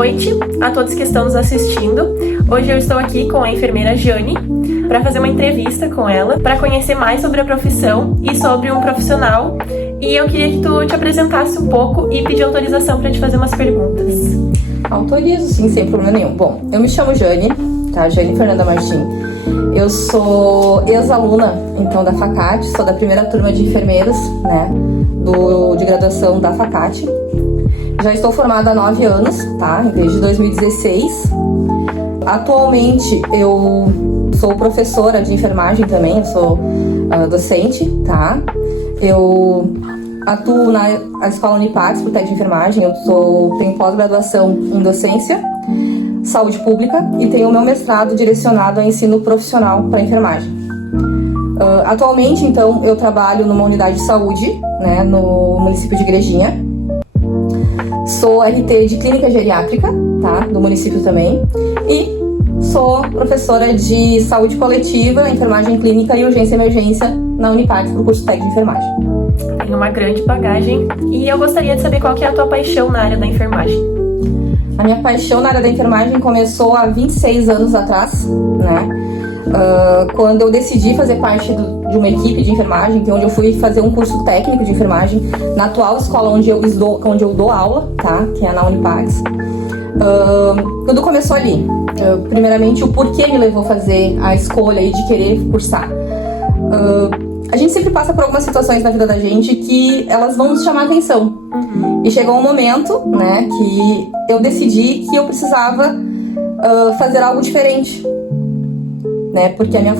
noite a todos que estão nos assistindo. Hoje eu estou aqui com a enfermeira Jane para fazer uma entrevista com ela, para conhecer mais sobre a profissão e sobre um profissional. E eu queria que tu te apresentasse um pouco e pedir autorização para te fazer umas perguntas. Autorizo, sim, sem problema nenhum. Bom, eu me chamo Jane, tá? Jane Fernanda Martim. Eu sou ex-aluna, então, da FACAT, sou da primeira turma de enfermeiros, né, de graduação da FACAT. Já estou formada há 9 anos, tá, desde 2016. Atualmente, eu sou professora de enfermagem também, eu sou docente, tá. Eu atuo na Escola Unipax, por técnico de enfermagem, tenho pós-graduação em docência, saúde pública e tenho o meu mestrado direcionado a ensino profissional para enfermagem. Atualmente, então, eu trabalho numa unidade de saúde, né, no município de Igrejinha. Sou RT de clínica geriátrica, tá, do município também. E sou professora de saúde coletiva, enfermagem clínica e urgência e emergência na Unipax, pro curso técnico de enfermagem. Tem uma grande bagagem e eu gostaria de saber qual que é a tua paixão na área da enfermagem. A minha paixão na área da enfermagem começou há 26 anos atrás, né? Quando eu decidi fazer parte de uma equipe de enfermagem, que é onde eu fui fazer um curso técnico de enfermagem na atual escola onde eu dou aula, tá? Que é na Unipax. Tudo começou ali. Primeiramente, o porquê me levou a fazer a escolha de querer cursar. A gente sempre passa por algumas situações na vida da gente que elas vão nos chamar a atenção. E chegou um momento, né, que eu decidi que eu precisava fazer algo diferente, né, porque a minha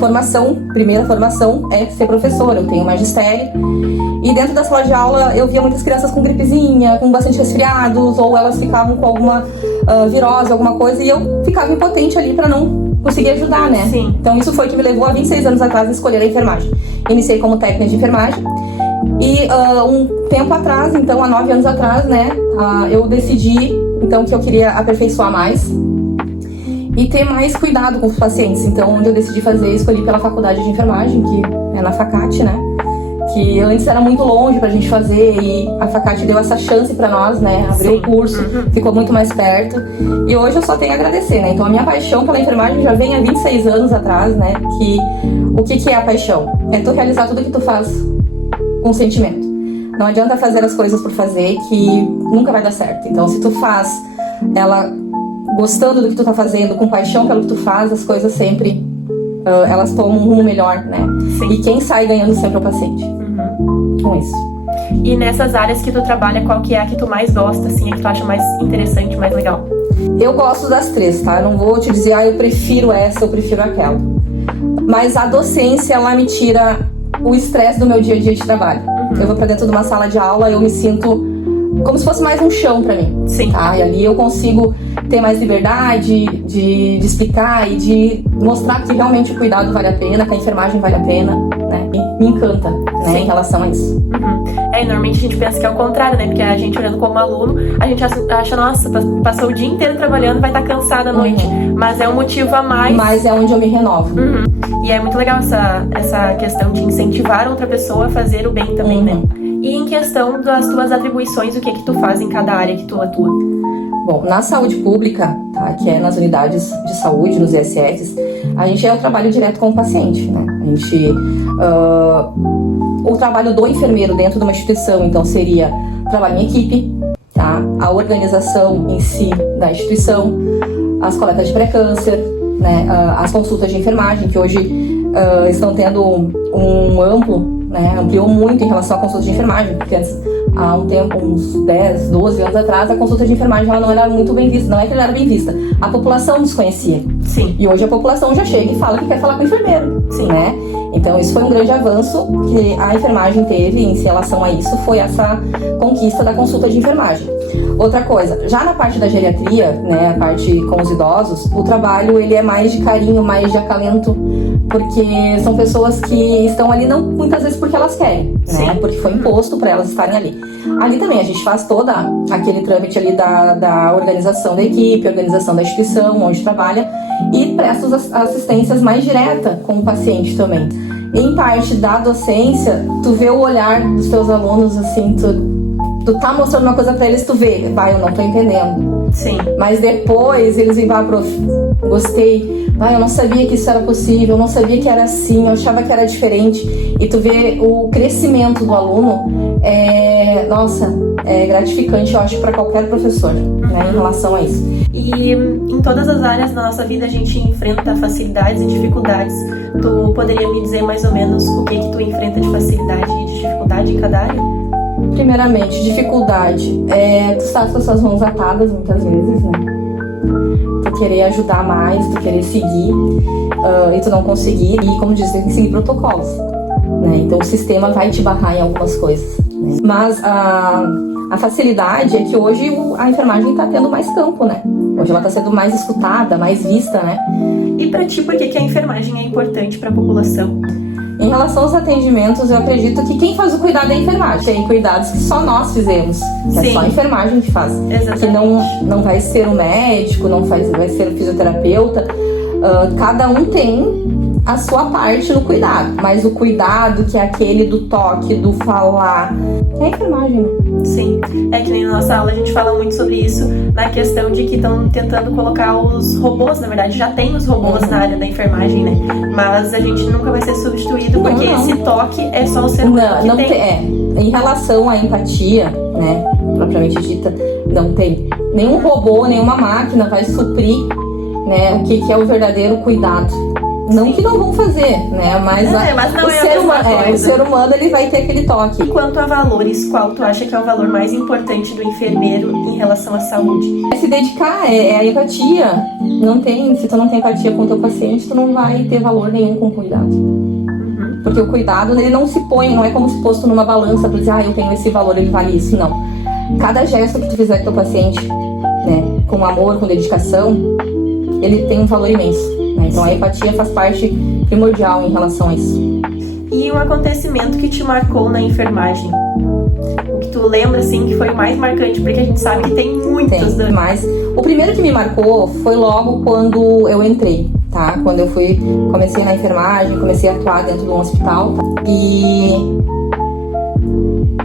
primeira formação é ser professora, eu tenho magistério, e dentro da sala de aula eu via muitas crianças com gripezinha, com bastante resfriados, ou elas ficavam com alguma virose, alguma coisa, e eu ficava impotente ali para não conseguir ajudar, né? Sim. Então isso foi que me levou há 26 anos atrás a escolher a enfermagem. Iniciei como técnica de enfermagem e um tempo atrás, então há 9 anos atrás, né, eu decidi então que eu queria aperfeiçoar mais e ter mais cuidado com os pacientes. Então, onde eu decidi fazer, escolhi pela faculdade de enfermagem, que é na FACAT, né? Que antes era muito longe pra gente fazer e a FACAT deu essa chance pra nós, né? Abriu o curso, ficou muito mais perto. E hoje eu só tenho a agradecer, né? Então, a minha paixão pela enfermagem já vem há 26 anos atrás, né? O que é a paixão? É tu realizar tudo que tu faz com sentimento. Não adianta fazer as coisas por fazer, que nunca vai dar certo. Então, se tu faz ela gostando do que tu tá fazendo, com paixão pelo que tu faz, as coisas sempre elas tomam um rumo melhor, né? Sim. E quem sai ganhando sempre é o paciente. Com isso. E nessas áreas que tu trabalha, qual que é a que tu mais gosta, assim, a que tu acha mais interessante, mais legal? Eu gosto das três, tá? Eu não vou te dizer, eu prefiro essa, eu prefiro aquela. Mas a docência, ela me tira o estresse do meu dia a dia de trabalho. Eu vou pra dentro de uma sala de aula, eu me sinto como se fosse mais um chão pra mim. Sim. Tá? E ali eu consigo ter mais liberdade de explicar e de mostrar que realmente o cuidado vale a pena, que a enfermagem vale a pena, né? E me encanta, né, em relação a isso. Normalmente a gente pensa que é o contrário, né? Porque a gente olhando como aluno, a gente acha, nossa, passou o dia inteiro trabalhando, vai estar cansada à noite. Mas é um motivo a mais. Mas é onde eu me renovo. E é muito legal essa questão de incentivar outra pessoa a fazer o bem também, né? E em questão das tuas atribuições, o que tu faz em cada área que tu atua? Bom, na saúde pública, tá, que é nas unidades de saúde, nos ISFs, a gente é o trabalho direto com o paciente, né? A gente, o trabalho do enfermeiro dentro de uma instituição, então, seria trabalho em equipe, tá? A organização em si da instituição, as coletas de pré-câncer, né? As consultas de enfermagem, que hoje estão tendo um amplo, né, ampliou muito em relação à consulta de enfermagem, porque antes, há um tempo, uns 10, 12 anos atrás, a consulta de enfermagem ela não era muito bem vista. Não é que ela era bem vista, a população desconhecia. Sim. E hoje a população já chega e fala que quer falar com o enfermeiro. Sim. Né? Então isso foi um grande avanço que a enfermagem teve em relação a isso, foi essa conquista da consulta de enfermagem. Outra coisa, já na parte da geriatria, né, a parte com os idosos, o trabalho ele é mais de carinho, mais de acalento, porque são pessoas que estão ali não muitas vezes porque elas querem, né? Porque foi imposto para elas estarem ali. Ali também a gente faz toda aquele trâmite ali da organização da equipe, organização da instituição onde trabalha e presta as assistências mais direta com o paciente também. Em parte da docência, tu vê o olhar dos teus alunos assim, tu tá mostrando uma coisa para eles, tu vê, vai, eu não tô entendendo. Sim. Mas depois eles vêm falar, prof, gostei, eu não sabia que isso era possível, eu não sabia que era assim, eu achava que era diferente. E tu vê o crescimento do aluno, é gratificante, eu acho, para qualquer professor, né, em relação a isso. E em todas as áreas da nossa vida a gente enfrenta facilidades e dificuldades. Tu poderia me dizer mais ou menos o que tu enfrenta de facilidade e de dificuldade em cada área? Primeiramente, dificuldade. Tu estar com as suas mãos atadas muitas vezes, né? Tu querer ajudar mais, tu querer seguir e tu não conseguir. E, como diz, tem que seguir protocolos, né? Então o sistema vai te barrar em algumas coisas, né? Mas a facilidade é que hoje a enfermagem está tendo mais campo, né? Hoje ela está sendo mais escutada, mais vista, né? E para ti, por que a enfermagem é importante para a população? Em relação aos atendimentos, eu acredito que quem faz o cuidado é a enfermagem. Tem cuidados que só nós fizemos, que Sim. é só a enfermagem que faz. Exatamente. Que não vai ser o médico, não vai ser o fisioterapeuta. Cada um tem a sua parte no cuidado. Mas o cuidado, que é aquele do toque, do falar, é a enfermagem, né? Sim, é que nem na nossa aula a gente fala muito sobre isso, na questão de que estão tentando colocar os robôs, na verdade já tem os robôs na área da enfermagem, né? Mas a gente nunca vai ser substituído porque esse toque é só o ser humano que tem. Em relação à empatia, né, propriamente dita, não tem. Nenhum robô, nenhuma máquina vai suprir, né, o que é o verdadeiro cuidado. Não que não vão fazer, né? Mas o ser humano ele vai ter aquele toque. E quanto a valores, qual tu acha que é o valor mais importante do enfermeiro em relação à saúde? É se dedicar, é a empatia. Se tu não tem empatia com o teu paciente, tu não vai ter valor nenhum com o cuidado. Porque o cuidado, ele não se põe, não é como se posto numa balança pra dizer, eu tenho esse valor, ele vale isso, não. Cada gesto que tu fizer com o teu paciente, né, com amor, com dedicação, ele tem um valor imenso. Então a empatia faz parte primordial em relação a isso. E um acontecimento que te marcou na enfermagem? O que tu lembra, assim, que foi o mais marcante? Porque a gente sabe que tem muitos. Mas o primeiro que me marcou foi logo quando eu entrei, tá? Quando eu comecei na enfermagem, comecei a atuar dentro de um hospital. E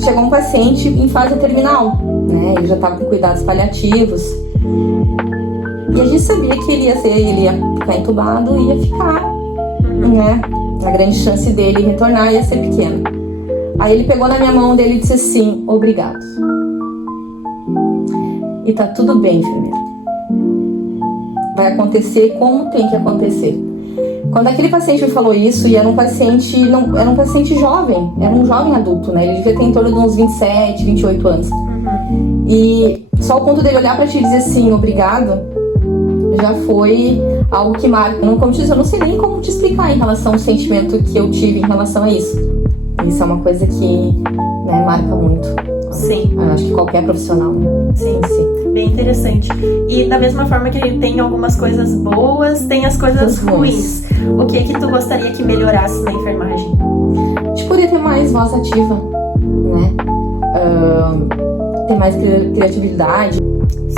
chegou um paciente em fase terminal, né? Ele já estava com cuidados paliativos. E a gente sabia que ele ia ficar entubado e ia ficar, né? A grande chance dele retornar ia ser pequena. Aí ele pegou na minha mão dele e disse assim, obrigado. E tá tudo bem, enfermeira. Vai acontecer como tem que acontecer. Quando aquele paciente me falou isso, e era um paciente jovem, era um jovem adulto, né? Ele devia ter em torno de uns 27, 28 anos. E só o ponto dele olhar pra ti e dizer assim, obrigado, já foi algo que marca. Como te diz, eu não sei nem como te explicar em relação ao sentimento que eu tive em relação a isso. Isso é uma coisa que, né, marca muito. Sim. Eu acho que qualquer profissional, né? Sim. Bem interessante. E da mesma forma que ele tem algumas coisas boas, tem as coisas ruins. O que tu gostaria que melhorasse na enfermagem? A gente poderia ter mais voz ativa, né? Ter mais criatividade.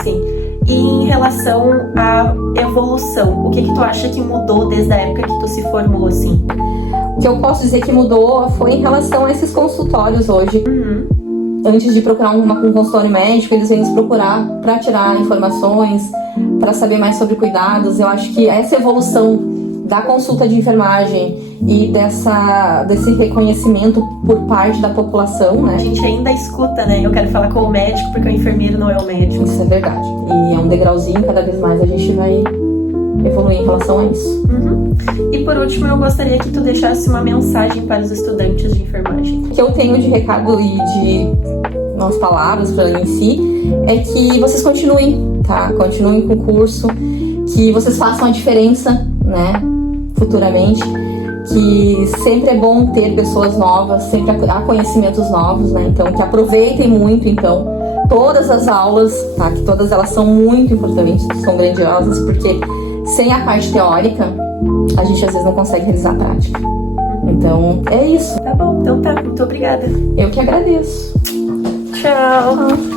Sim. E em relação à evolução, o que tu acha que mudou desde a época que tu se formou, assim? O que eu posso dizer que mudou foi em relação a esses consultórios hoje. Antes de procurar um consultório médico, eles vêm nos procurar para tirar informações, para saber mais sobre cuidados. Eu acho que essa evolução da consulta de enfermagem e desse reconhecimento por parte da população, né? A gente ainda escuta, né? Eu quero falar com o médico porque o enfermeiro não é o médico. Isso é verdade. E é um degrauzinho, cada vez mais a gente vai evoluir em relação a isso. E por último, eu gostaria que tu deixasse uma mensagem para os estudantes de enfermagem. O que eu tenho de recado e de umas palavras para em si é que vocês continuem, tá? Continuem com o curso, que vocês façam a diferença, né? Futuramente, que sempre é bom ter pessoas novas, sempre há conhecimentos novos, né? Então, que aproveitem muito, então, todas as aulas, tá? Que todas elas são muito importantes, são grandiosas, porque sem a parte teórica, a gente às vezes não consegue realizar a prática. Então, é isso. Tá bom, então tá. Muito obrigada. Eu que agradeço. Tchau.